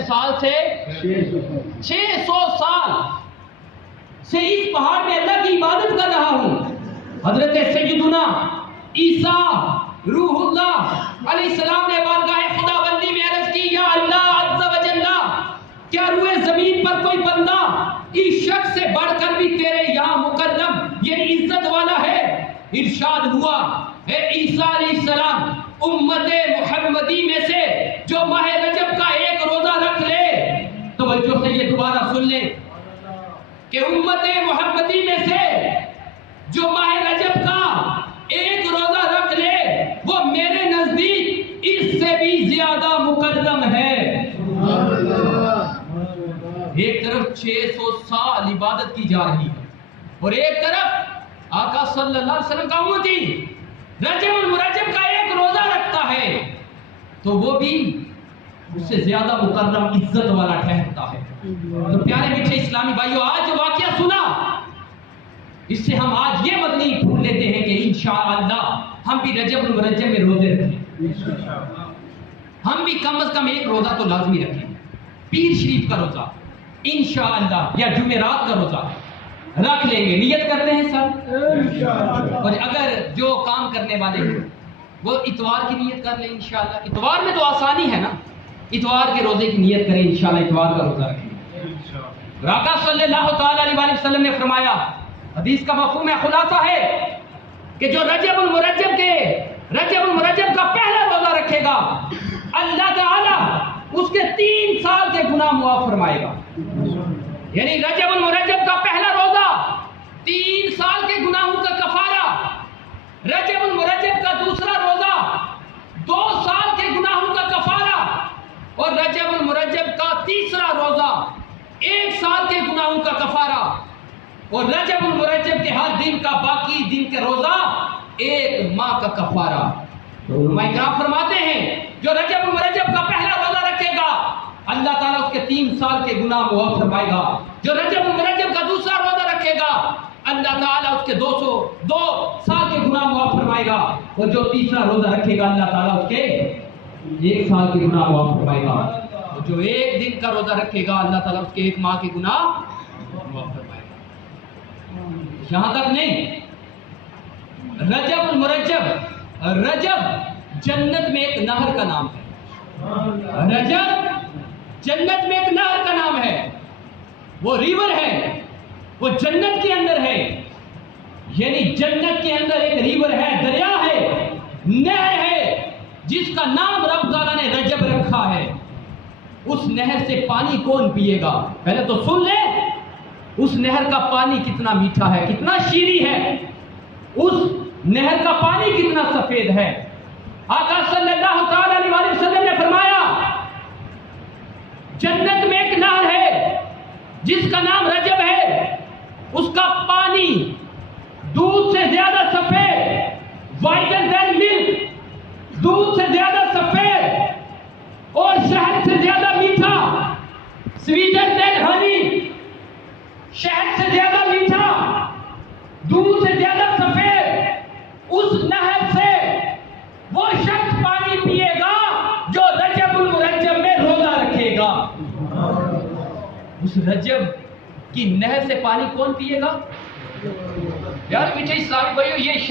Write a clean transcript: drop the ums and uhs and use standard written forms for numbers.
کتنے سال سے؟ 600 سال سے اس پہاڑ میں اللہ کی عبادت کر رہا ہوں۔ حضرت سیدنا عیسیٰ روح اللہ علیہ السلام نے بارگاہ خدا بندی میں عرض کی، یا اللہ عز و جل، کیا روئے زمین پر کوئی بندہ اس شخص سے بڑھ کر بھی تیرے یہاں مکرم یہ عزت والا ہے؟ ارشاد ہوا، اے عیسیٰ علیہ السلام، امت محمدی میں سے جو ماہ رجب کا ایک روزہ رکھ لے، توجہ سے یہ دوبارہ سن لیں کہ امت محمدی میں سے جو ماہ رجب کا ایک روزہ رکھ لے وہ میرے نزدیک اس سے بھی زیادہ مقدم ہے۔ ایک طرف 600 سال عبادت کی جا رہی ہے اور ایک طرف آقا صلی اللہ علیہ وسلم کا امتی رجب المرجب کا ایک روزہ رکھتا ہے تو وہ بھی اس سے زیادہ مقرم عزت والا ٹھہرتا ہے۔ تو پیارے میٹھے اسلامی بھائیوں، آج جو واقعہ سنا اس سے ہم آج یہ مدنی پھول لیتے ہیں کہ انشاءاللہ ہم بھی رجب المرجب میں روزے رکھیں، ہم بھی کم از کم ایک روزہ تو لازمی رکھیں، پیر شریف کا روزہ انشاءاللہ یا جمعرات کا روزہ رکھ لیں گے، نیت کرتے ہیں سب۔ اور اگر جو کام کرنے والے ہیں وہ اتوار کی نیت کر لیں انشاءاللہ، اتوار میں تو آسانی ہے نا، اتوار کے روزے کی نیت کریں انشاءاللہ، اتوار کا روزہ رکھیں۔ آقا صلی اللہ تعالی علیہ وسلم نے فرمایا، حدیث کا مفہوم ہے، خلاصہ ہے کہ جو رجب المرجب کا پہلا روزہ رکھے گا اللہ تعالی اس کے 3 سال کے گناہ معاف فرمائے گا۔ یعنی رجب المرجب کا پہلا روزہ 3 سال کے گناہوں کا کفارہ، رجب المرجب کا دوسرا روزہ 2 سال کے گناہوں کا کفارہ، اور رجب المرجب کا تیسرا روزہ 1 سال کے گناہوں کا کفارہ، اور رجب المرجب کے ہر دن کا باقی دن کے روزہ 1 ماہ کا کفارہ۔ تو علماء کرام فرماتے ہیں جو رجب المرجب کا پہلا روزہ رکھے گا اللہ تعالیٰ اس کے 3 سال کے گناہ معاف فرمائے گا، جو رجب المرجب کا دوسرا روزہ رکھے گا اللہ تعالیٰ اس کے 202 سال کے گناہ معاف فرمائے گا، اور جو تیسرا روزہ رکھے گا اللہ تعالیٰ اس کے 1 سال کے گناہ معاف فرمائے گا، اور جو 1 دن کا روزہ رکھے گا اللہ تعالیٰ اس کے 1 ماہ کے گناہ معاف فرمائے گا۔ یہاں تک نہیں، رجب المرجب، رجب جنت میں ایک نہر کا نام ہے، رجب جنت میں ایک نہر کا نام ہے، وہ ریور ہے، وہ جنت کے اندر ہے، یعنی جنت کے اندر ایک ریور ہے، دریا ہے، نہر ہے، جس کا نام رب تعالیٰ نے رجب رکھا ہے۔ اس نہر سے پانی کون پیے گا؟ پہلے تو سن لیں اس نہر کا پانی کتنا میٹھا ہے، کتنا شیریں ہے، اس نہر کا پانی کتنا سفید ہے۔ آقا صلی اللہ تعالی علیہ وسلم نے فرمایا جنت میں ایک نہر ہے جس کا نام رجب ہے، اس کا پانی دودھ سے زیادہ سفید، وائٹر دین ملک، دودھ سے زیادہ سفید اور شہد سے زیادہ میٹھا، سویٹر دین ہنی، شہد سے زیادہ میٹھا، دودھ سے زیادہ سفید، اس نہر سے وہ شخص پانی پیے گا جو رجب المرجب میں روزہ رکھے گا۔ اس رجب کی نہر سے پانی کون پیے گا؟ یار میٹھے اسلامی بھائیو، یہ